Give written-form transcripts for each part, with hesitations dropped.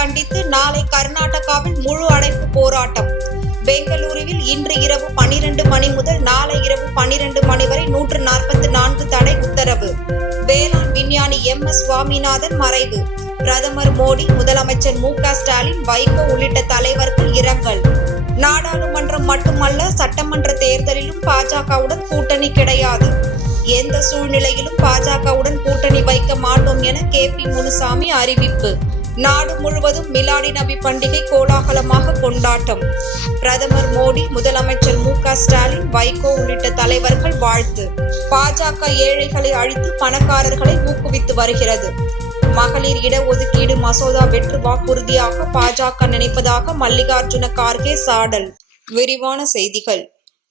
கண்டித்து நாளை கர்நாடகாவில் முழு அடைப்பு போராட்டம். பெங்களூருவில் இன்று இரவு 12 மணி முதல் நாளை இரவு 12 மணி வரை 144 தடை உத்தரவு. வேளாண் விஞ்ஞானி MS சுவாமிநாதன் மறைவு. பிரதமர் மோடி, முதலமைச்சர் மு.க. ஸ்டாலின், வைகோ உள்ளிட்ட தலைவர்கள் இரங்கல். நாடாளுமன்றம் மட்டுமல்ல, சட்டமன்ற தேர்தலிலும் பாஜகவுடன் கூட்டணி கிடையாது. எந்த சூழ்நிலையிலும் பாஜகவுடன் கூட்டணி வைக்க மாட்டோம் என KP முனுசாமி அறிவிப்பு. நாடு முழுவதும் மிலாடி நபி பண்டிகை கோலாகலமாக கொண்டாட்டம். பிரதமர் மோடி, முதலமைச்சர் மு.க. ஸ்டாலின், வைகோ உள்ளிட்ட தலைவர்கள் வாழ்த்து. பாஜக ஏழைகளை அழித்து பணக்காரர்களை ஊக்குவித்து வருகிறது. மகளிர் இடஒதுக்கீடு மசோதா வெற்று வாக்குறுதியாக பாஜக நினைப்பதாக மல்லிகார்ஜுன கார்கே சாடல். விரிவான செய்திகள்.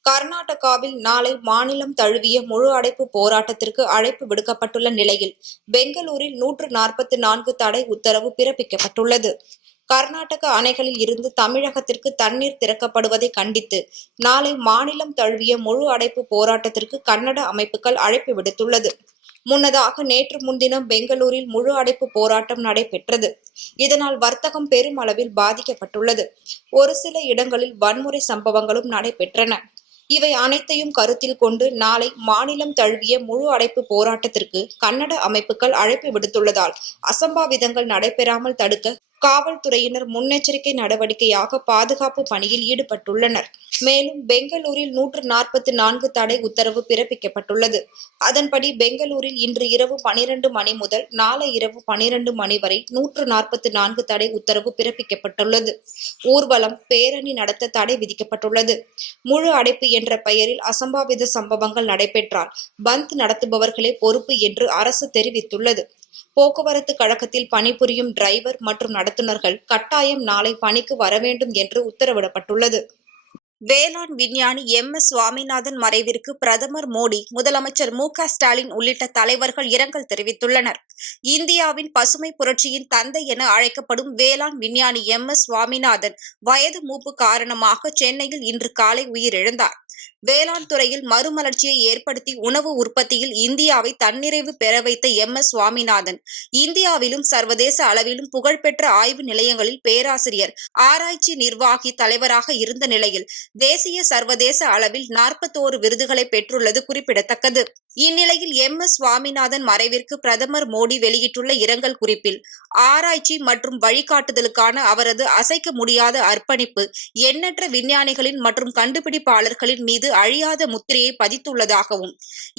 கர்நாடகாவில் நாளை மாநிலம் தழுவிய முழு அடைப்பு போராட்டத்திற்கு அழைப்பு விடுக்கப்பட்டுள்ள நிலையில் பெங்களூரில் 144 தடை உத்தரவு பிறப்பிக்கப்பட்டுள்ளது. கர்நாடக அணைகளில் இருந்து தமிழகத்திற்கு தண்ணீர் திறக்கப்படுவதை கண்டித்து நாளை மாநிலம் தழுவிய முழு அடைப்பு போராட்டத்திற்கு கன்னட அமைப்புகள் அழைப்பு விடுத்துள்ளது. முன்னதாக நேற்று முன்தினம் பெங்களூரில் முழு அடைப்பு போராட்டம் நடைபெற்றது. இதனால் வர்த்தகம் பெருமளவில் பாதிக்கப்பட்டுள்ளது. ஒரு சில இடங்களில் வன்முறை சம்பவங்களும் நடைபெற்றன. இவை அனைத்தையும் கருத்தில் கொண்டு நாளை மாநிலம் தழுவிய முழு அடைப்பு போராட்டத்திற்கு கன்னட அமைப்புகள் அழைப்பு விடுத்துள்ளதால் அசம்பாவிதங்கள் நடைபெறாமல் தடுக்க காவல்துறையினர் முன்னெச்சரிக்கை நடவடிக்கையாக பாதுகாப்பு பணியில் ஈடுபட்டுள்ளனர். மேலும் பெங்களூரில் 144 தடை உத்தரவு பிறப்பிக்கப்பட்டுள்ளது. அதன்படி பெங்களூரில் இன்று இரவு 12 மணி முதல் நாளை இரவு 12 மணி வரை 144 தடை உத்தரவு பிறப்பிக்கப்பட்டுள்ளது. ஊர்வலம், பேரணி நடத்த தடை விதிக்கப்பட்டுள்ளது. முழு அடைப்பு என்ற பெயரில் அசம்பாவித சம்பவங்கள் நடைபெற்றால் பந்த் நடத்துபவர்களே பொறுப்பு என்று அரசு தெரிவித்துள்ளது. போக்குவரத்து கழகத்தில் பணிபுரியும் டிரைவர் மற்றும் நடத்துனர்கள் கட்டாயம் நாளை பணிக்கு வர வேண்டும் என்று உத்தரவிடப்பட்டுள்ளது. வேளாண் விஞ்ஞானி MS சுவாமிநாதன் மறைவிற்கு பிரதமர் மோடி, முதலமைச்சர் மு.க. ஸ்டாலின் உள்ளிட்ட தலைவர்கள் இரங்கல் தெரிவித்துள்ளனர். இந்தியாவின் பசுமை புரட்சியின் தந்தை என அழைக்கப்படும் வேளாண் விஞ்ஞானி MS சுவாமிநாதன் வயது மூப்பு காரணமாக சென்னையில் இன்று காலை உயிரிழந்தார். வேளாண் துறையில் மறுமலர்ச்சியை ஏற்படுத்தி உணவு உற்பத்தியில் இந்தியாவை தன்னிறைவு பெற வைத்த MS சுவாமிநாதன் இந்தியாவிலும் சர்வதேச அளவிலும் புகழ்பெற்ற ஆய்வு நிலையங்களில் பேராசிரியர், ஆராய்ச்சி நிர்வாகி, தலைவராக இருந்த நிலையில் தேசிய சர்வதேச அளவில் 41 விருதுகளை பெற்றுள்ளது குறிப்பிடத்தக்கது. இந்நிலையில் MS சுவாமிநாதன் மறைவிற்கு பிரதமர் மோடி வெளியிட்டுள்ள இரங்கல் குறிப்பில் ஆராய்ச்சி மற்றும் வழிகாட்டுதலுக்கான அவரது அசைக்க முடியாத அர்ப்பணிப்பு எண்ணற்ற விஞ்ஞானிகளின் மற்றும் கண்டுபிடிப்பாளர்களின் மீது அழியாத முத்திரையை பதித்துள்ளதாகவும்,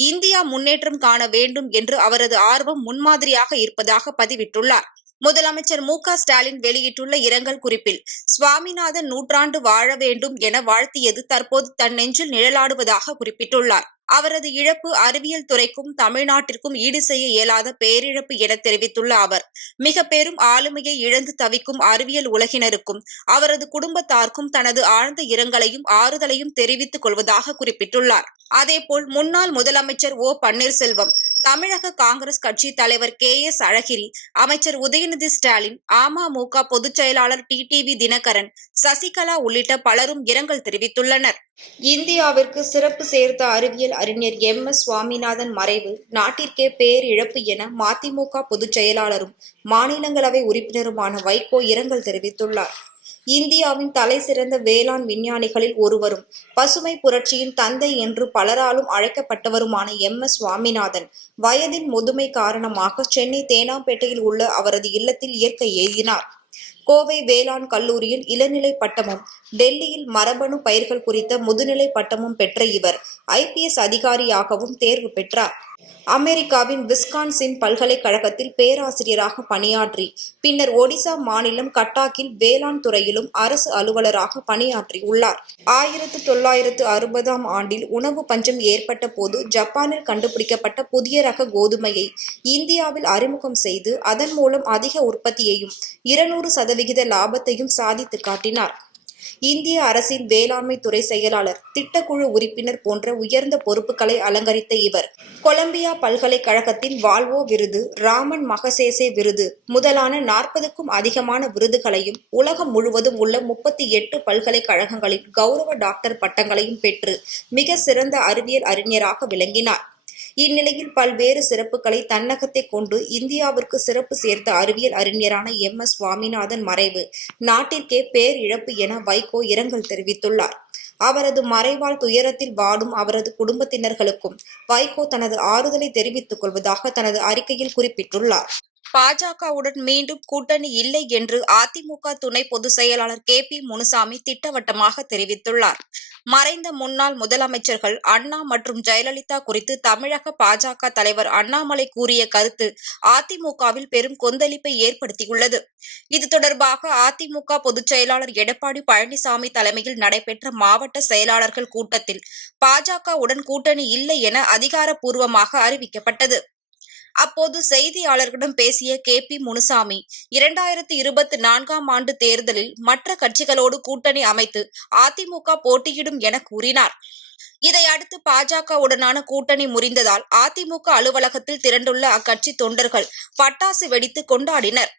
இந்தியா முன்னேற்றம் காண வேண்டும் என்று அவரது ஆர்வம் முன்மாதிரியாக இருப்பதாக பதிவிட்டுள்ளார். முதலமைச்சர் மு.க. ஸ்டாலின் வெளியிட்டுள்ள இரங்கல் குறிப்பில் சுவாமிநாதன் 100 ஆண்டு வாழ வேண்டும் என வாழ்த்தியது தற்போது தன் நெஞ்சில் நிழலாடுவதாக குறிப்பிட்டுள்ளார். அவரது இழப்பு அறிவியல் துறைக்கும் தமிழ்நாட்டிற்கும் ஈடு செய்ய இயலாத பேரிழப்பு என தெரிவித்துள்ள அவர், மிக பெரும் ஆளுமையை இழந்து தவிக்கும் அறிவியல் உலகினருக்கும் அவரது குடும்பத்தாருக்கும் தனது ஆழ்ந்த இரங்கலையும் ஆறுதலையும் தெரிவித்துக் கொள்வதாக குறிப்பிட்டுள்ளார். அதேபோல் முன்னாள் முதலமைச்சர் O. பன்னீர்செல்வம், தமிழக காங்கிரஸ் கட்சி தலைவர் KS அழகிரி, அமைச்சர் உதயநிதி ஸ்டாலின், அமமுக பொதுச் செயலாளர் TTV தினகரன், சசிகலா உள்ளிட்ட பலரும் இரங்கல் தெரிவித்துள்ளனர். இந்தியாவிற்கு சிறப்பு சேர்த்த அறிவியல் அறிஞர் MS சுவாமிநாதன் மறைவு நாட்டிற்கே பேரிழப்பு என மதிமுக பொதுச் செயலாளரும் மாநிலங்களவை உறுப்பினருமான வைகோ இரங்கல் தெரிவித்துள்ளார். இந்தியாவின் தலை சிறந்த வேளாண் விஞ்ஞானிகளில் ஒருவரும் பசுமை புரட்சியின் தந்தை என்று பலராலும் அழைக்கப்பட்டவருமான MS சுவாமிநாதன் வயதின் முதுமை காரணமாக சென்னை தேனாம்பேட்டையில் உள்ள அவரது இல்லத்தில் இயற்கை எய்தினார். கோவை வேளாண் கல்லூரியில் இளநிலை பட்டமும், டெல்லியில் மரபணு பயிர்கள் குறித்த முதுநிலை பட்டமும் பெற்ற இவர் IPS அதிகாரியாகவும் தேர்வு பெற்றார். அமெரிக்காவின் விஸ்கான்சின் பல்கலைக்கழகத்தில் பேராசிரியராக பணியாற்றி பின்னர் ஒடிசா மாநிலம் கட்டாக்கில் வேளாண் துறையிலும் அரசு அலுவலராக பணியாற்றியுள்ளார். 1960ஆம் ஆண்டில் உணவு பஞ்சம் ஏற்பட்ட போது ஜப்பானில் கண்டுபிடிக்கப்பட்ட புதிய ரக கோதுமையை இந்தியாவில் அறிமுகம் செய்து அதன் மூலம் அதிக உற்பத்தியையும் 200% லாபத்தையும் சாதித்து காட்டினார். இந்திய அரசின் வேளாண்மை துறை செயலாளர், திட்டக்குழு உறுப்பினர் போன்ற உயர்ந்த பொறுப்புகளை அலங்கரித்த இவர் கொலம்பியா பல்கலைக்கழகத்தின் வால்வோ விருது, ராமன் மகசேசே விருது முதலான 40க்கும் அதிகமான விருதுகளையும் உலகம் முழுவதும் உள்ள 38 பல்கலைக்கழகங்களின் கௌரவ டாக்டர் பட்டங்களையும் பெற்று மிக சிறந்த அறிவியல் அறிஞராக விளங்கினார். இந்நிலையில் பல்வேறு சிறப்புகளை தன்னகத்தை கொண்டு இந்தியாவிற்கு சிறப்பு சேர்த்த அறிவியல் அறிஞரான MS சுவாமிநாதன் மறைவு நாட்டிற்கே பேரிழப்பு என வைகோ இரங்கல் தெரிவித்துள்ளார். அவரது மறைவால் துயரத்தில் வாடும் அவரது குடும்பத்தினர்களுக்கும் வைகோ தனது ஆறுதலை தெரிவித்துக் கொள்வதாக தனது அறிக்கையில் குறிப்பிட்டுள்ளார். பாஜகவுடன் மீண்டும் கூட்டணி இல்லை என்று அதிமுக துணை பொதுச் செயலாளர் KP முனுசாமி திட்டவட்டமாக தெரிவித்துள்ளார். மறைந்த முன்னாள் முதலமைச்சர்கள் அண்ணா மற்றும் ஜெயலலிதா குறித்து தமிழக பாஜக தலைவர் அண்ணாமலை கூறிய கருத்து அதிமுகவில் பெரும் கொந்தளிப்பை ஏற்படுத்தியுள்ளது. இது தொடர்பாக அதிமுக பொதுச் செயலாளர் எடப்பாடி பழனிசாமி தலைமையில் நடைபெற்ற மாவட்ட செயலாளர்கள் கூட்டத்தில் பாஜகவுடன் கூட்டணி இல்லை என அதிகாரப்பூர்வமாக அறிவிக்கப்பட்டது. அப்போது செய்தியாளர்களிடம் பேசிய KP முனுசாமி 2024ஆம் ஆண்டு தேர்தலில் மற்ற கட்சிகளோடு கூட்டணி அமைத்து அதிமுக போட்டியிடும் என கூறினார். இதையடுத்து பாஜகவுடனான கூட்டணி முறிந்ததால் அதிமுக அலுவலகத்தில் திரண்டுள்ள அக்கட்சி தொண்டர்கள் பட்டாசு வெடித்து கொண்டாடினர்.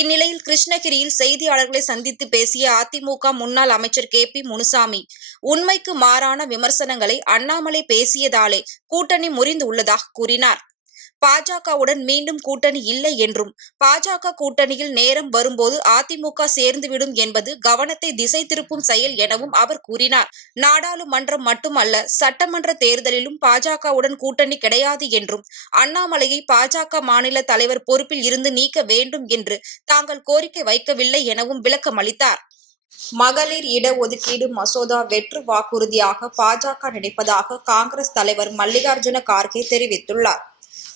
இந்நிலையில் கிருஷ்ணகிரியில் செய்தியாளர்களை சந்தித்து பேசிய அதிமுக முன்னாள் அமைச்சர் KP முனுசாமி உண்மைக்கு மாறான விமர்சனங்களை அண்ணாமலை பேசியதாலே கூட்டணி முறிந்து உள்ளதாக கூறினார். பாஜகவுடன் மீண்டும் கூட்டணி இல்லை என்றும் பாஜக கூட்டணியில் நேரம் வரும்போது அதிமுக சேர்ந்துவிடும் என்பது கவனத்தை திசை திருப்பும் செயல் எனவும் அவர் கூறினார். நாடாளுமன்றம் மட்டுமல்ல சட்டமன்ற தேர்தலிலும் பாஜகவுடன் கூட்டணி கிடையாது என்றும் அண்ணாமலையை பாஜக மாநில தலைவர் பொறுப்பில் இருந்து நீக்க வேண்டும் என்று தாங்கள் கோரிக்கை வைக்கவில்லை எனவும் விளக்கமளித்தார். மகளிர் இடஒதுக்கீடு மசோதா வெற்று வாக்குறுதியாக பாஜக நினைப்பதாக காங்கிரஸ் தலைவர் மல்லிகார்ஜுன கார்கே தெரிவித்துள்ளார்.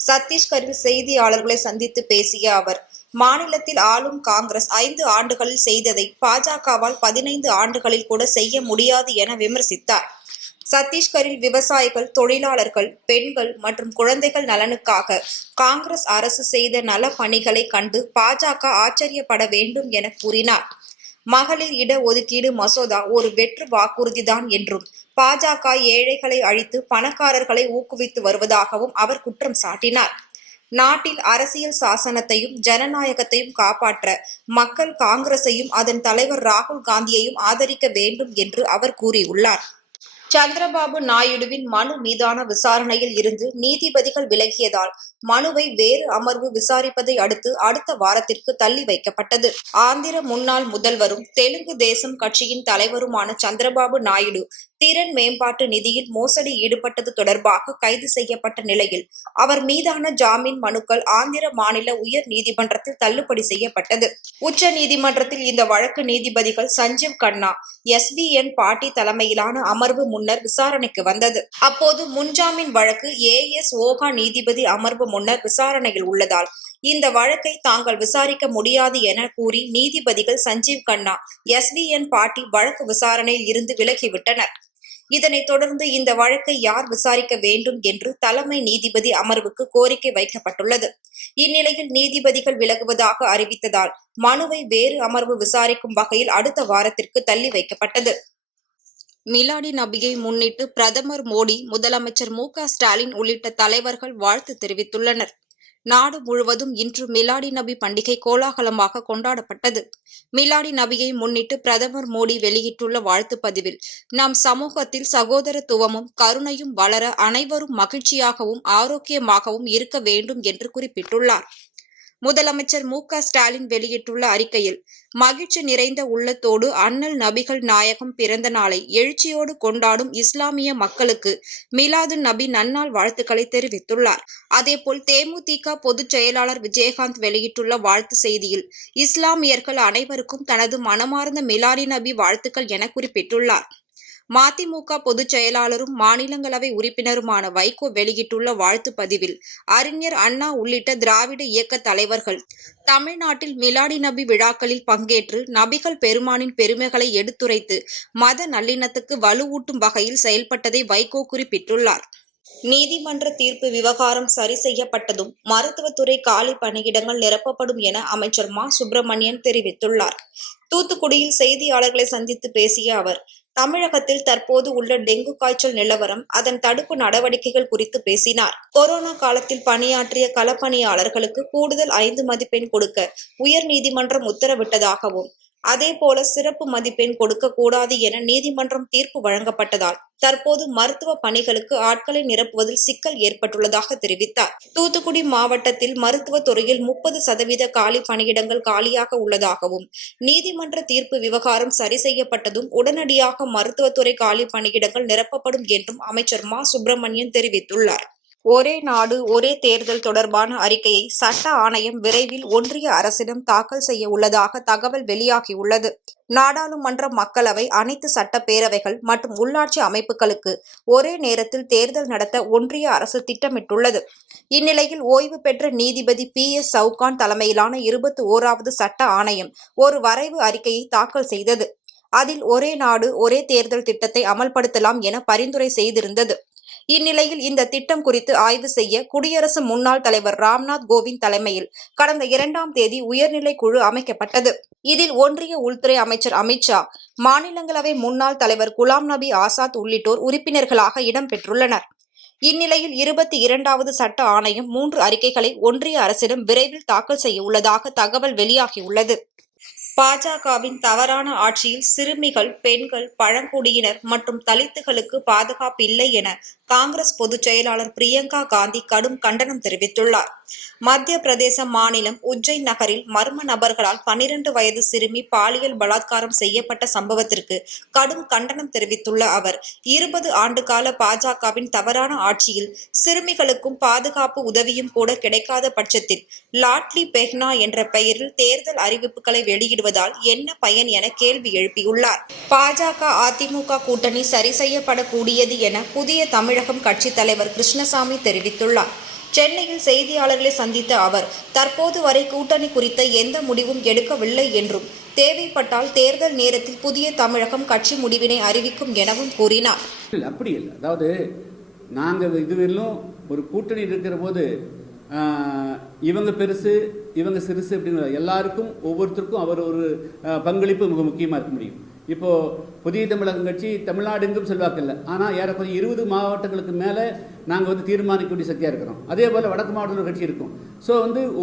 சத்தீஸ்கரில் செய்தியாளர்களை சந்தித்து பேசிய அவர், மாநிலத்தில் ஆளும் காங்கிரஸ் 5 ஆண்டுகளில் செய்ததை பாஜகவால் 15 ஆண்டுகளில் கூட செய்ய முடியாது என விமர்சித்தார். சத்தீஸ்கரில் விவசாயிகள், தொழிலாளர்கள், பெண்கள் மற்றும் குழந்தைகள் நலனுக்காக காங்கிரஸ் அரசு செய்த நல பணிகளை கண்டு பாஜக ஆச்சரியப்பட வேண்டும் என கூறினார். மகளிர் இடஒதுக்கீடு மசோதா ஒரு வெற்று வாக்குறுதிதான் என்றும் பாஜக ஏழைகளை அழித்து பணக்காரர்களை ஊக்குவித்து வருவதாகவும் அவர் குற்றம் சாட்டினார். நாட்டில் அரசியல் சாசனத்தையும் ஜனநாயகத்தையும் காப்பாற்ற மக்கள் காங்கிரஸையும் அதன் தலைவர் ராகுல் காந்தியையும் ஆதரிக்க வேண்டும் என்று அவர் கூறியுள்ளார். சந்திரபாபு நாயுடுவின் மனு மீதான விசாரணையில் இருந்து நீதிபதிகள் விலகியதால் மனுவை வேறு அமர்வு விசாரிப்பதை அடுத்து அடுத்த வாரத்திற்கு தள்ளி வைக்கப்பட்டது. ஆந்திர முன்னாள் முதல்வரும் தெலுங்கு தேசம் கட்சியின் தலைவருமான சந்திரபாபு நாயுடு திறன் மேம்பாட்டு நிதியில் மோசடி ஈடுபட்டது தொடர்பாக கைது செய்யப்பட்ட நிலையில் அவர் மீதான ஜாமீன் மனுக்கள் ஆந்திர மாநில உயர் நீதிமன்றத்தில் தள்ளுபடி செய்யப்பட்டது. உச்ச நீதிமன்றத்தில் இந்த வழக்கு நீதிபதிகள் சஞ்சீவ் கண்ணா, SVN பாட்டி தலைமையிலான அமர்வு முன்னர் விசாரணைக்கு வந்தது. அப்போது முன்ஜாமீன் வழக்கு AS ஓகா நீதிபதி அமர்வு முன்னர் விசாரணையில் உள்ளதால் இந்த வழக்கை தாங்கள் விசாரிக்க முடியாது என கூறி நீதிபதிகள் சஞ்சீவ் கண்ணா, SVN பாட்டி வழக்கு விசாரணையில் இருந்து விலகிவிட்டனர். இதனைத் தொடர்ந்து இந்த வழக்கை யார் விசாரிக்க வேண்டும் என்று தலைமை நீதிபதி அமர்வுக்கு கோரிக்கை வைக்கப்பட்டுள்ளது. இந்நிலையில் நீதிபதிகள் விலகுவதாக அறிவித்ததால் மனுவை வேறு அமர்வு விசாரிக்கும் வகையில் அடுத்த வாரத்திற்கு தள்ளி வைக்கப்பட்டது. மிலாடி நபியை முன்னிட்டு பிரதமர் மோடி, முதலமைச்சர் MK ஸ்டாலின் உள்ளிட்ட தலைவர்கள் வாழ்த்து தெரிவித்துள்ளனர். நாடு முழுவதும் இன்று மிலாடி நபி பண்டிகை கோலாகலமாக கொண்டாடப்பட்டது. மிலாடி நபியை முன்னிட்டு பிரதமர் மோடி வெளியிட்டுள்ள வாழ்த்து பதிவில், நம் சமூகத்தில் சகோதரத்துவமும் கருணையும் வளர அனைவரும் மகிழ்ச்சியாகவும் ஆரோக்கியமாகவும் இருக்க வேண்டும் என்று குறிப்பிட்டுள்ளார். முதலமைச்சர் MK ஸ்டாலின் வெளியிட்டுள்ள அறிக்கையில், மகிழ்ச்சி நிறைந்த உள்ளத்தோடு அண்ணல் நபிகள் நாயகம் பிறந்த நாளை எழுச்சியோடு கொண்டாடும் இஸ்லாமிய மக்களுக்கு மிலாது நபி நன்னாள் வாழ்த்துக்களை தெரிவித்துள்ளார். அதேபோல் தேமுதிக பொதுச் செயலாளர் விஜயகாந்த் வெளியிட்டுள்ள வாழ்த்து செய்தியில், இஸ்லாமியர்கள் அனைவருக்கும் தனது மனமார்ந்த மிலாடி நபி வாழ்த்துக்கள் என குறிப்பிட்டுள்ளார். மதிமுக பொதுச் செயலாளரும் மாநிலங்களவை உறுப்பினருமான வைகோ வெளியிட்டுள்ள வாழ்த்து பதிவில், அறிஞர் அண்ணா உள்ளிட்ட திராவிட இயக்க தலைவர்கள் தமிழ்நாட்டில் மிலாடி நபி விழாக்களில் பங்கேற்று நபிகள் பெருமானின் பெருமைகளை எடுத்துரைத்து மத நல்லிணத்துக்கு வலுவூட்டும் வகையில் செயல்பட்டதை வைகோ குறிப்பிட்டுள்ளார். நீதிமன்ற தீர்ப்பு விவகாரம் சரி செய்யப்பட்டதும் மருத்துவத்துறை காலி பணியிடங்கள் நிரப்பப்படும் என அமைச்சர் மா. சுப்பிரமணியன் தெரிவித்துள்ளார். தூத்துக்குடியில் செய்தியாளர்களை சந்தித்து பேசிய அவர், தமிழகத்தில் தற்போது உள்ள டெங்கு காய்ச்சல் நிலவரம், அதன் தடுப்பு நடவடிக்கைகள் குறித்து பேசினார். கொரோனா காலத்தில் பணியாற்றிய களப்பணியாளர்களுக்கு கூடுதல் 5 மதிப்பெண் கொடுக்க உயர் நீதிமன்றம் உத்தரவிட்டதாகவும், அதேபோல சிறப்பு மதிப்பெண் கொடுக்கக்கூடாது என நீதிமன்றம் தீர்ப்பு வழங்கப்பட்டதால் தற்போது மருத்துவ பணிகளுக்கு ஆட்களை நிரப்புவதில் சிக்கல் ஏற்பட்டுள்ளதாக தெரிவித்தார். தூத்துக்குடி மாவட்டத்தில் மருத்துவ துறையில் 30% காலி பணியிடங்கள் காலியாக உள்ளதாகவும், நீதிமன்ற தீர்ப்பு விவகாரம் சரி செய்யப்பட்டதும் உடனடியாக மருத்துவத்துறை காலி பணியிடங்கள் நிரப்பப்படும் என்றும் அமைச்சர் மா. சுப்பிரமணியன் தெரிவித்துள்ளார். ஒரே நாடு ஒரே தேர்தல் தொடர்பான அறிக்கையை சட்ட ஆணையம் விரைவில் ஒன்றிய அரசிடம் தாக்கல் செய்ய உள்ளதாக தகவல் வெளியாகியுள்ளது. நாடாளுமன்ற, மக்களவை, அனைத்து சட்டப்பேரவைகள் மற்றும் உள்ளாட்சி அமைப்புகளுக்கு ஒரே நேரத்தில் தேர்தல் நடத்த ஒன்றிய அரசு திட்டமிட்டுள்ளது. இந்நிலையில் ஓய்வு பெற்ற நீதிபதி PS சவுகான் தலைமையிலான 21வது சட்ட ஆணையம் ஒரு வரைவு அறிக்கையை தாக்கல் செய்தது. அதில் ஒரே நாடு ஒரே தேர்தல் திட்டத்தை அமல்படுத்தலாம் என பரிந்துரை செய்திருந்தது. இந்நிலையில் இந்த திட்டம் குறித்து ஆய்வு செய்ய குடியரசு முன்னாள் தலைவர் ராம்நாத் கோவிந்த் தலைமையில் கடந்த 2ஆம் தேதி உயர்நிலை குழு அமைக்கப்பட்டது. இதில் ஒன்றிய உள்துறை அமைச்சர் அமித் ஷா, மாநிலங்களவை முன்னாள் தலைவர் குலாம் நபி ஆசாத் உள்ளிட்டோர் உறுப்பினர்களாக இடம்பெற்றுள்ளனர். இந்நிலையில் 22வது சட்ட ஆணையம் 3 அறிக்கைகளை ஒன்றிய அரசிடம் விரைவில் தாக்கல் செய்ய உள்ளதாக தகவல் வெளியாகியுள்ளது. பாஜகவின் தவறான ஆட்சியில் சிறுமிகள், பெண்கள், பழங்குடியினர் மற்றும் தலித்துகளுக்கு பாதுகாப்பு இல்லை என காங்கிரஸ் பொதுச் செயலாளர் பிரியங்கா காந்தி கடும் கண்டனம் தெரிவித்துள்ளார். மத்திய பிரதேச மாநிலம் உஜ்ஜைன் நகரில் மர்ம நபர்களால் 12 வயது சிறுமி பாலியல் பலாத்காரம் செய்யப்பட்ட சம்பவத்திற்கு கடும் கண்டனம் தெரிவித்துள்ள அவர், 20 ஆண்டுகால பாஜகவின் தவறான ஆட்சியில் சிறுமிகளுக்கும் பாதுகாப்பு உதவியும் கூட கிடைக்காத பட்சத்தில் லாட்லி பெஹ்னா என்ற பெயரில் தேர்தல் அறிவிப்புகளை வெளியிடுவதால் என்ன பயன் என கேள்வி எழுப்பியுள்ளார். பாஜக, அதிமுக கூட்டணி சரி செய்யப்படக்கூடியது என புதிய தமிழகம் கட்சி தலைவர் கிருஷ்ணசாமி தெரிவித்துள்ளார். சென்னையில் செய்தியாளர்களை சந்தித்த அவர், தற்போது வரை கூட்டணி குறித்த எந்த முடிவும் எடுக்கவில்லை என்றும், தேவைப்பட்டால் தேர்தல் நேரத்தில் புதிய தமிழகம் கட்சி முடிவினை அறிவிக்கும் எனவும் கூறினார். அப்படி இல்லை, அதாவது நாங்கள் இதுவரையிலும் ஒரு கூட்டணி இருக்கிற போது இவங்க பெருசு இவங்க சிறுசு அப்படின்னு எல்லாருக்கும் ஒவ்வொருத்தருக்கும் அவர் ஒரு பங்களிப்பு மிக முக்கியமாக இருக்க முடியும். இப்போது புதிய தமிழகம் கட்சி தமிழ்நாடு எங்கும் செல்வாக்கில்லை, ஆனால் ஏறக்குறைய 20 மாவட்டங்களுக்கு மேலே நாங்கள் தீர்மானிக்கக்கூடிய சக்தியாக இருக்கிறோம். அதே போல் வடக்கு மாவட்டத்தில் கட்சி இருக்கும். ஸோ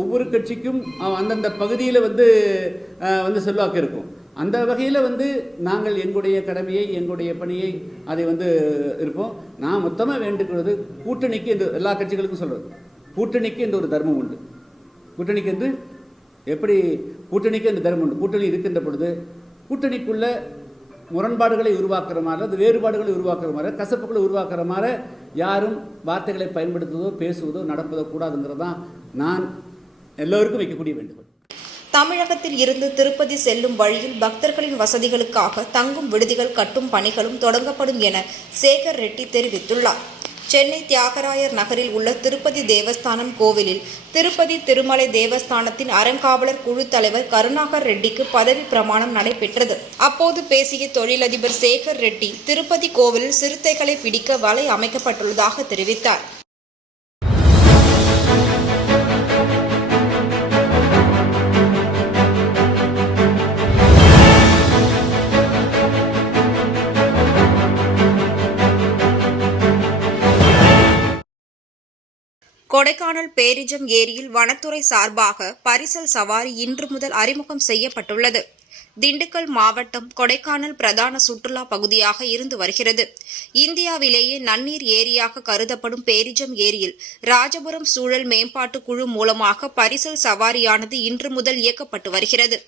ஒவ்வொரு கட்சிக்கும் அந்தந்த பகுதியில் செல்வாக்கு இருக்கும். அந்த வகையில் நாங்கள் எங்களுடைய கடமையை, எங்களுடைய பணியை அதை இருப்போம். நான் மொத்தமாக வேண்டுகிறது கூட்டணிக்கு இந்த எல்லா கட்சிகளுக்கும் சொல்கிறது, கூட்டணிக்கு இந்த ஒரு தர்மம் உண்டு. கூட்டணிக்கு இந்த தர்மம் உண்டு. கூட்டணி இருக்கின்ற பொழுது கூட்டணிக்குள்ள முரண்பாடுகளை உருவாக்குற மாதிரி, அது வேறுபாடுகளை உருவாக்குற மாதிரி, கசப்புகளை உருவாக்குற மாதிரி யாரும் வார்த்தைகளை பயன்படுத்துவதோ பேசுவதோ நடப்பதோ கூடாதுங்கிறது தான் நான் எல்லோருக்கும் வைக்கக்கூடிய வேண்டுகோள். தமிழகத்தில் இருந்து திருப்பதி செல்லும் வழியில் பக்தர்களின் வசதிகளுக்காக தங்கும் விடுதிகள் கட்டும் பணிகளும் தொடங்கப்படும் என சேகர் ரெட்டி தெரிவித்துள்ளார். சென்னை தியாகராயர் நகரில் உள்ள திருப்பதி தேவஸ்தானம் கோவிலில் திருப்பதி திருமலை தேவஸ்தானத்தின் அறங்காவலர் குழு தலைவர் கருணாகர் ரெட்டிக்கு பதவி பிரமாணம் நடைபெற்றது. அப்போது பேசிய தொழிலதிபர் சேகர் ரெட்டி, திருப்பதி கோவிலில் சிறுத்தைகளை பிடிக்க வலை அமைக்கப்பட்டுள்ளதாக தெரிவித்தார். கொடைக்கானல் பேரிஜம் ஏரியில் வனத்துறை சார்பாக பரிசல் சவாரி இன்று முதல் அறிமுகம் செய்யப்பட்டுள்ளது. திண்டுக்கல் மாவட்டம் கொடைக்கானல் பிரதான சுற்றுலா பகுதியாக இருந்து வருகிறது. இந்தியாவிலேயே நன்னீர் ஏரியாக கருதப்படும் பேரிஜம் ஏரியில் ராஜபுரம் சூழல் மேம்பாட்டு குழு மூலமாக பரிசல் சவாரியானது இன்று முதல் இயக்கப்பட்டு வருகிறது.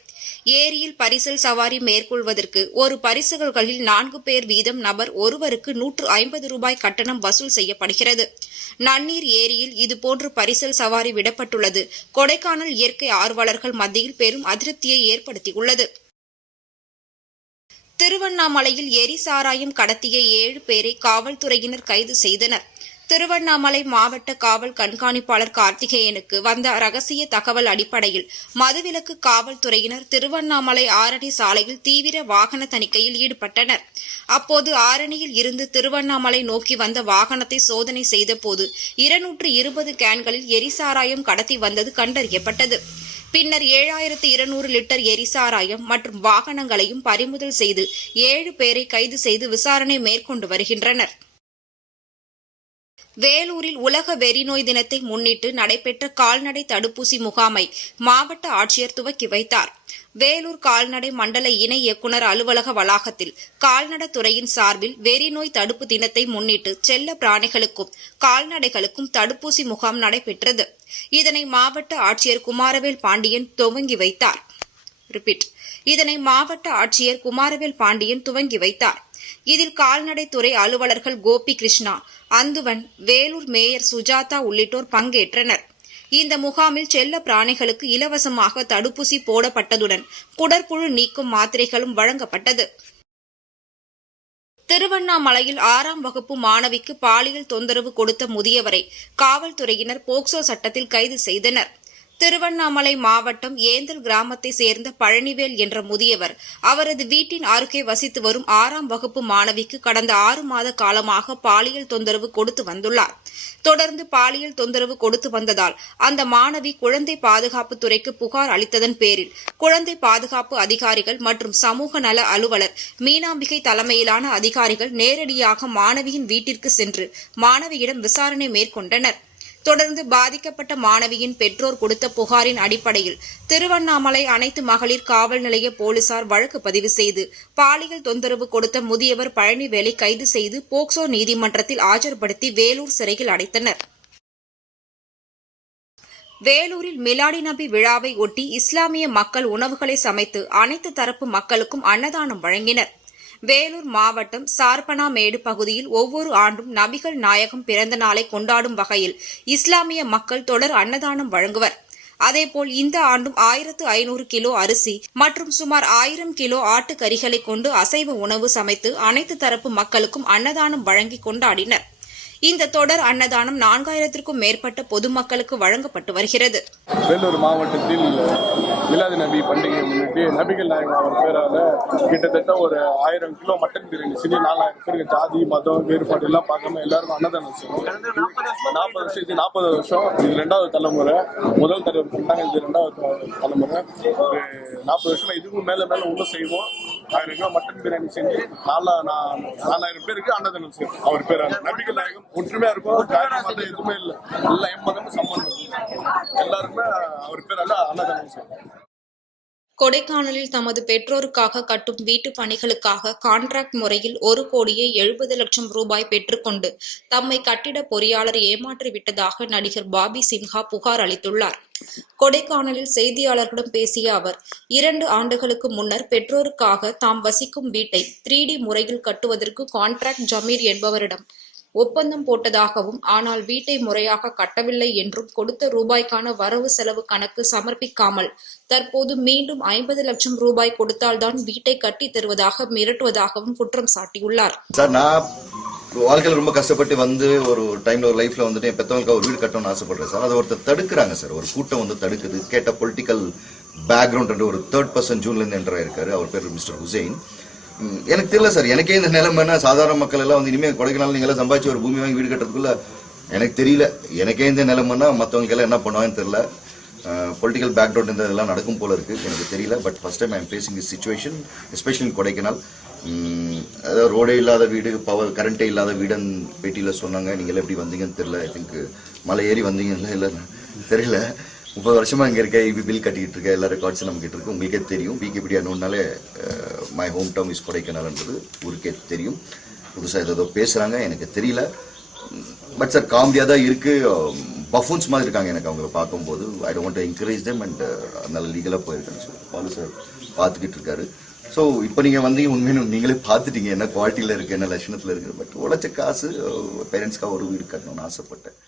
ஏரியில் பரிசல் சவாரி மேற்கொள்வதற்கு ஒரு பரிசல்களில் 4 பேர் வீதம் நபர் ஒருவருக்கு 150 ரூபாய் கட்டணம் வசூல் செய்யப்படுகிறது. நன்னீர் ஏரியில் இதுபோன்று பரிசல் சவாரி விடப்பட்டுள்ளது கொடைக்கானல் இயற்கை ஆர்வலர்கள் மத்தியில் பெரும் அதிருப்தியை ஏற்படுத்தியுள்ளது. திருவண்ணாமலையில் எரிசாராயம் கடத்திய 7 பேரை காவல்துறையினர் கைது செய்தனர். திருவண்ணாமலை மாவட்ட காவல் கண்காணிப்பாளர் கார்த்திகேயனுக்கு வந்த ரகசிய தகவல் அடிப்படையில் மதுவிலக்கு காவல்துறையினர் திருவண்ணாமலை ஆரணி சாலையில் தீவிர வாகன தணிக்கையில் ஈடுபட்டனர். அப்போது ஆரணியில் இருந்து திருவண்ணாமலை நோக்கி வந்த வாகனத்தை சோதனை செய்தபோது 220 கேன்களில் எரிசாராயம் கடத்தி வந்தது கண்டறியப்பட்டது. பின்னர் 7200 லிட்டர் எரிசாராயம் மற்றும் வாகனங்களையும் பறிமுதல் செய்து 7 பேரை கைது செய்து விசாரணை மேற்கொண்டு வருகின்றனர். வேலூரில் உலக வெறிநோய் தினத்தை முன்னிட்டு நடைபெற்ற கால்நடை தடுப்பூசி முகாமை மாவட்ட ஆட்சியர் துவக்கி வைத்தார். வேலூர் கால்நடை மண்டல இணை இயக்குநர் அலுவலக வளாகத்தில் கால்நடைத்துறையின் சார்பில் வெறிநோய் தடுப்பு தினத்தை முன்னிட்டு செல்ல பிராணிகளுக்கும் கால்நடைகளுக்கும் தடுப்பூசி முகாம் நடைபெற்றது. இதனை மாவட்ட ஆட்சியர் குமாரவேல் பாண்டியன் துவங்கி வைத்தார். இதில் கால்நடைத்துறை அலுவலர்கள் கோபி கிருஷ்ணா, அந்துவன், வேலூர் மேயர் சுஜாதா உள்ளிட்டோர் பங்கேற்றனர். இந்த முகாமில் செல்ல பிராணிகளுக்கு இலவசமாக தடுப்பூசி போடப்பட்டதுடன் குடற்புழு நீக்கும் மாத்திரைகளும் வழங்கப்பட்டது. திருவண்ணாமலையில் 6ஆம் வகுப்பு மாணவிக்கு பாலியல் தொந்தரவு கொடுத்த முதியவரை காவல்துறையினர் போக்சோ சட்டத்தில் கைது செய்தனர். திருவண்ணாமலை மாவட்டம் ஏந்தல் கிராமத்தை சேர்ந்த பழனிவேல் என்ற முதியவர் அவரது வீட்டின் அருகே வசித்து வரும் 6ஆம் வகுப்பு மாணவிக்கு கடந்த 6 மாத காலமாக பாலியல் தொந்தரவு கொடுத்து வந்துள்ளார். தொடர்ந்து பாலியல் தொந்தரவு கொடுத்து வந்ததால் அந்த மாணவி குழந்தை பாதுகாப்பு துறைக்கு புகார் அளித்ததன் பேரில் குழந்தை பாதுகாப்பு அதிகாரிகள் மற்றும் சமூக நல அலுவலர் மீனாம்பிகை தலைமையிலான அதிகாரிகள் நேரடியாக மாணவியின் வீட்டிற்கு சென்று மாணவியிடம் விசாரணை மேற்கொண்டனர். தொடர்ந்து பாதிக்கப்பட்ட மாணவியின் பெற்றோர் கொடுத்த புகாரின் அடிப்படையில் திருவண்ணாமலை அனைத்து மகளிர் காவல் நிலைய போலீசார் வழக்கு பதிவு செய்து பாலியல் தொந்தரவு கொடுத்த முதியவர் பழனிவேலை கைது செய்து போக்சோ நீதிமன்றத்தில் ஆஜர்படுத்தி வேலூர் சிறையில் அடைத்தனர். வேலூரில் மிலாடி நபி விழாவை ஒட்டி இஸ்லாமிய மக்கள் உணவுகளை சமைத்து அனைத்து தரப்பு மக்களுக்கும் அன்னதானம் வழங்கினர். வேலூர் மாவட்டம் சார்பனாமேடு பகுதியில் ஒவ்வொரு ஆண்டும் நபிகள் நாயகம் பிறந்த நாளை கொண்டாடும் வகையில் இஸ்லாமிய மக்கள் தொடர் அன்னதானம் வழங்குவர். அதேபோல் இந்த ஆண்டும் 1500 கிலோ அரிசி மற்றும் சுமார் 1000 கிலோ ஆட்டுக்கறிகளை கொண்டு அசைவ உணவு சமைத்து அனைத்து தரப்பு மக்களுக்கும் அன்னதானம் வழங்கி கொண்டாடினர். இந்த தொடர் அன்னதானம் 4000க்கும் மேற்பட்ட பொதுமக்களுக்கு வழங்கப்பட்டு வருகிறது. வேலூர் மாவட்டத்தில் மிலாது நபி பண்டிகையை முன்னிட்டு நபிகள் நாயகம் அவர் பேரால கிட்டத்தட்ட ஒரு 1000 கிலோ மட்டன் பிரியாணி செஞ்சு 4000 பேருக்கு ஜாதி மதம் வேறுபாடு எல்லாம் பார்க்காம எல்லாருக்கும் அன்னதானம் செய்வோம். 40 வருஷம் இது 2வது தலைமுறை. முதல் தலைமுறை பண்ணாங்க, இது 2வது தலைமுறை. ஒரு 40 வருஷமா இதுக்கும் மேல இன்னும் செய்வோம். 1000 கிலோ மட்டன் பிரியாணி செஞ்சு 4000 பேருக்கு அன்னதானம் செய்வோம். அவர் பேரால நபிகள் நாயகம் ஒற்றுமையா இருக்கும், ஜாதி மதம் எதுவுமே இல்லை, எல்லா எம்மதமும் சம்பந்தம், எல்லாருக்குமே அவர் பேரால அன்னதானம் செய்வோம். கொடைக்கானலில் தமது பெற்றோருக்காக கட்டும் வீட்டு பணிகளுக்காக கான்ட்ராக்ட் முறையில் 1,70,00,000 ரூபாய் பெற்றுக்கொண்டு தம்மை கட்டிட பொறியாளர் ஏமாற்றிவிட்டதாக நடிகர் பாபி சிம்ஹா புகார் அளித்துள்ளார். கொடைக்கானலில் செய்தியாளர்களிடம் பேசிய அவர், 2 ஆண்டுகளுக்கு முன்னர் பெற்றோருக்காக தாம் வசிக்கும் வீட்டை 3D முறையில் கட்டுவதற்கு கான்ட்ராக்ட் ஜமீர் என்பவரிடம் ஒப்பந்தம் போட்டதாகவும், ஆனால் வீட்டை முறையாக கட்டவில்லை என்றும், கொடுத்த ரூபாய்க்கான வரவு செலவு கணக்கு சமர்ப்பிக்காமல் தற்போது மீண்டும் 50 லட்சம் ரூபாய் கொடுத்தால்தான் வீட்டை கட்டி தருவதாக மிரட்டுவதாகவும் குற்றம் சாட்டியுள்ளார். சார், நான் வாழ்க்கையில் ரொம்ப கஷ்டப்பட்டு வந்து ஒரு டைம்ல ஒரு லைஃப்ல வந்துட்டு என் பெற்றவங்களுக்கு ஒரு வீடு கட்டணும்னு ஆசைப்படுறேன் சார். அதை ஒருத்தர் தடுக்கிறாங்க சார், ஒரு கூட்டம் வந்து தடுக்குது. கேட்ட பொலிட்டிக்கல் பேக்ரவுண்ட் ஒரு 3rd பர்சன் ஜூன்லேருந்து என்டர் ஆயிருக்காரு. அவர் பேர் மிஸ்டர் ஹுசைன். எனக்கு தெரியல சார், எனக்கே இந்த நிலைமைன்னா சாதாரண மக்கள் எல்லாம் வந்து இனிமேல் கொடைக்கானல் நீங்களாம் சம்பாதிச்சு ஒரு பூமி வாங்கி வீடு கட்டுறதுக்குள்ள எனக்கு தெரியல. எனக்கே இந்த நிலைமைன்னா மற்றவங்க எல்லாம் என்ன பண்ணுவாங்கன்னு தெரியல. பொலிட்டிக்கல் பேக்ரவுண்ட் இந்த இதெல்லாம் நடக்கும் போல இருக்கு, எனக்கு தெரியல. But first time I am facing this situation, especially Kodaikanal. அதாவது ரோடே இல்லாத வீடு, பவர் கரண்டே இல்லாத வீடுன்னு பேட்டியில் சொன்னாங்க. நீங்கள் எப்படி வந்தீங்கன்னு தெரியல. ஐ திங்க் மலை ஏறி வந்தீங்கன்னு இல்லை தெரியல. 30 வருஷமா இங்கே இருக்க, இபி பில் கட்டிக்கிட்டு இருக்க, எல்லா ரெக்கார்ட்ஸும் நம்மகிட்ட இருக்கு. உங்களுக்கே தெரியும், விக்கிபீடியா நோன்னாலே மை ஹோம் டவுன் இஸ் கொடைக்கானல்ன்றது ஊருக்கே தெரியும். புதுசாக ஏதோ பேசுகிறாங்க, எனக்கு தெரியல. பட் சார், காமெடியாக தான் இருக்குது. பஃபூன்ஸ் மாதிரி இருக்காங்க எனக்கு அவங்கள பார்க்கும்போது. I don't want to encourage them and அதனால லீகலாக போயிருக்கேன். ஸோ பாலு சார் பார்த்துக்கிட்டு இருக்காரு. ஸோ இப்போ நீங்கள் வந்தீங்க, உண்மையினு நீங்களே பார்த்துட்டீங்க என்ன குவாலிட்டியில் இருக்குது, என்ன லட்சணத்தில் இருக்குது. பட் உழைச்ச காசு பேரண்ட்ஸ்க்காக ஒரு வீடு கட்டணும்னு ஆசைப்பட்டேன்.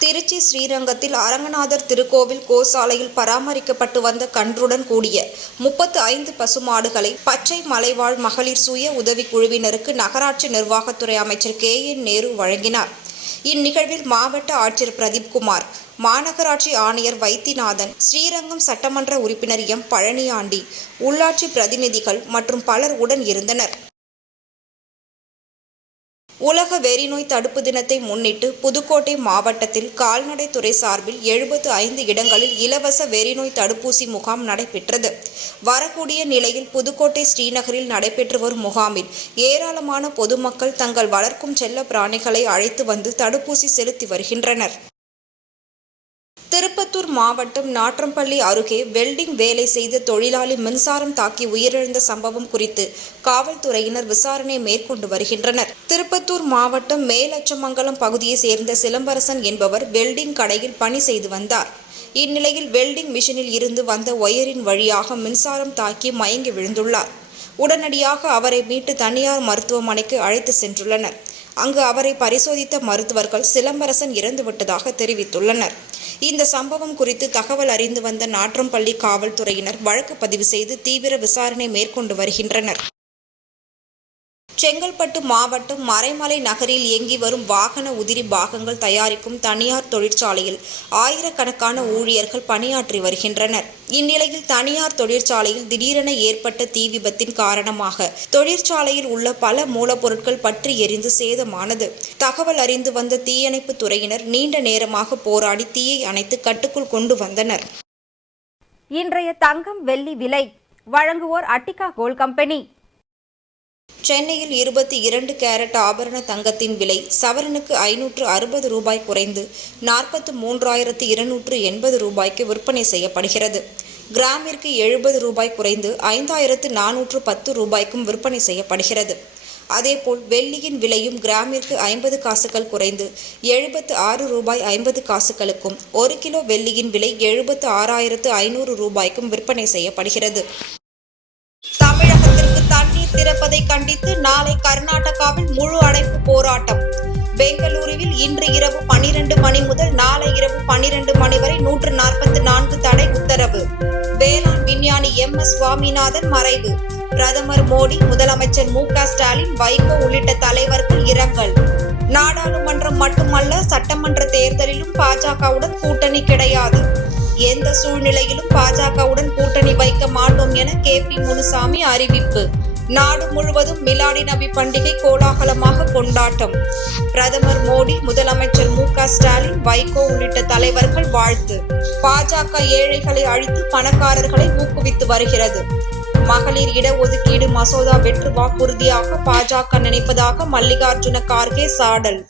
திருச்சி ஸ்ரீரங்கத்தில் அரங்கநாதர் திருக்கோவில் கோசாலையில் பராமரிக்கப்பட்டு வந்த கன்றுடன் கூடிய 35 பசுமாடுகளை பச்சை மலைவாழ் மகளிர் சுய உதவிக்குழுவினருக்கு நகராட்சி நிர்வாகத்துறை அமைச்சர் KN நேரு வழங்கினார். இந்நிகழ்வில் மாவட்ட ஆட்சியர் பிரதீப்குமார், மாநகராட்சி ஆணையர் வைத்தியநாதன், ஸ்ரீரங்கம் சட்டமன்ற உறுப்பினர் M பழனியாண்டி, உள்ளாட்சி பிரதிநிதிகள் மற்றும் பலர் உடன் இருந்தனர். உலக வெறிநோய் தடுப்பு தினத்தை முன்னிட்டு புதுக்கோட்டை மாவட்டத்தில் கால்நடைத்துறை சார்பில் 75 இடங்களில் இலவச வெறிநோய் தடுப்பூசி முகாம் நடைபெற்றது. வரக்கூடிய நிலையில் புதுக்கோட்டை ஸ்ரீநகரில் நடைபெற்று வரும் முகாமில் ஏராளமான பொதுமக்கள் தங்கள் வளர்க்கும் செல்ல பிராணிகளை அழைத்து வந்து தடுப்பூசி செலுத்தி வருகின்றனர். திருப்பத்தூர் மாவட்டம் நாட்றம்பள்ளி அருகே வெல்டிங் வேலை செய்த தொழிலாளி மின்சாரம் தாக்கி உயிரிழந்த சம்பவம் குறித்து காவல்துறையினர் விசாரணை மேற்கொண்டு வருகின்றனர். திருப்பத்தூர் மாவட்டம் மேலச்சமங்கலம் பகுதியை சேர்ந்த சிலம்பரசன் என்பவர் வெல்டிங் கடையில் பணி செய்து வந்தார். இந்நிலையில் வெல்டிங் மிஷினில் இருந்து வந்த ஒயரின் வழியாக மின்சாரம் தாக்கி மயங்கி விழுந்துள்ளார். உடனடியாக அவரை மீட்டு தனியார் மருத்துவமனைக்கு அழைத்து சென்றுள்ளனர். அங்கு அவரை பரிசோதித்த மருத்துவர்கள் சிலம்பரசன் இறந்துவிட்டதாக தெரிவித்துள்ளனர். இந்த சம்பவம் குறித்து தகவல் அறிந்து வந்த நாட்றம்பள்ளி காவல்துறையினர் வழக்கு பதிவு செய்து தீவிர விசாரணை மேற்கொண்டு வருகின்றனர். செங்கல்பட்டு மாவட்டம் மறைமலை நகரில் இயங்கி வரும் வாகன உதிரி பாகங்கள் தயாரிக்கும் தனியார் தொழிற்சாலையில் ஆயிரக்கணக்கான ஊழியர்கள் பணியாற்றி வருகின்றனர். இந்நிலையில் தனியார் தொழிற்சாலையில் திடீரென ஏற்பட்ட தீ விபத்தின் காரணமாக தொழிற்சாலையில் உள்ள பல மூலப்பொருட்கள் பற்றி எரிந்து சேதமானது. தகவல் அறிந்து வந்த தீயணைப்பு துறையினர் நீண்ட நேரமாக போராடி தீயை அணைத்து கட்டுக்குள் கொண்டு வந்தனர். இன்றைய தங்கம் வெள்ளி விலை வழங்குவோர் அட்டிகா கோல்ட் கம்பெனி. சென்னையில் 22 கேரட் ஆபரண தங்கத்தின் விலை சவரனுக்கு 560 ரூபாய் குறைந்து 43,280 ரூபாய்க்கு விற்பனை செய்யப்படுகிறது. கிராமிற்கு 70 ரூபாய் குறைந்து 5,410 ரூபாய்க்கும் விற்பனை செய்யப்படுகிறது. அதேபோல் வெள்ளியின் விலையும் கிராமிற்கு 50 காசுகள் குறைந்து 76 ரூபாய் 50 காசுகளுக்கும் 1 கிலோ வெள்ளியின் விலை 76,500 ரூபாய்க்கும் விற்பனை செய்யப்படுகிறது. தமிழகத்திற்கு தண்ணீர் திறப்பதை கண்டித்து நாளை கர்நாடகாவில் முழு அடைப்பு போராட்டம். பெங்களூருவில் இன்று இரவு 12 மணி முதல் நாளை இரவு 12 மணி வரை 144 தடை உத்தரவு. வேளாண் விஞ்ஞானி MS சுவாமிநாதன் மறைவு. பிரதமர் மோடி, முதலமைச்சர் மு.க. ஸ்டாலின், வைகோ உள்ளிட்ட தலைவர்கள் இரங்கல். நாடாளுமன்றம் மட்டுமல்ல, சட்டமன்ற தேர்தலிலும் பாஜகவுடன் கூட்டணி கிடையாது. எந்த சூழ்நிலையிலும் பாஜகவுடன் கூட்டணி வைக்க மாட்டோம் என KP முனுசாமி அறிவிப்பு. நாடு முழுவதும் மிலாடி நபி பண்டிகை கோலாகலமாக கொண்டாட்டம். பிரதமர் மோடி, முதலமைச்சர் மு.க. ஸ்டாலின், வைகோ உள்ளிட்ட தலைவர்கள் வாழ்த்து. பாஜக ஏழைகளை அழித்து பணக்காரர்களை ஊக்குவித்து வருகிறது. மகளிர் இடஒதுக்கீடு மசோதா வெற்று வாக்குறுதியாக பாஜக நினைப்பதாக மல்லிகார்ஜுன கார்கே சாடல்.